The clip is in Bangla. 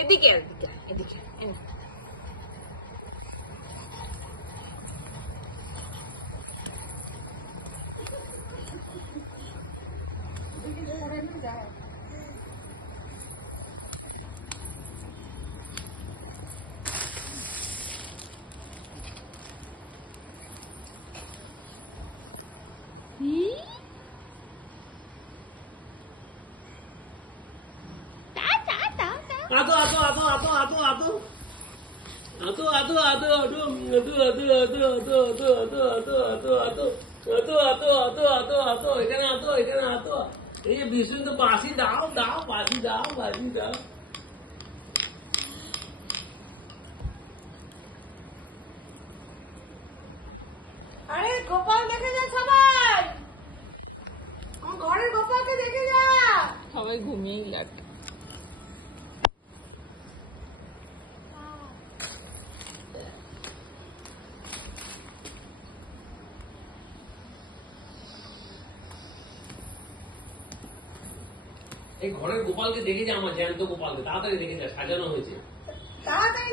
এদিকে এদিকে বিষ্ণু তো বাসি দাও দাও বাসি দাও বাসি দাও আরে গোপাল দেখে যা সবাই আমার ঘরের গোপালকে দেখে যা সবাই ঘুমিয়ে গেল এই ঘরের গোপালকে দেখে যা আমার জ্যান্ত গোপালকে তাড়াতাড়ি দেখে যা সাজানো হয়েছে তাড়াতাড়ি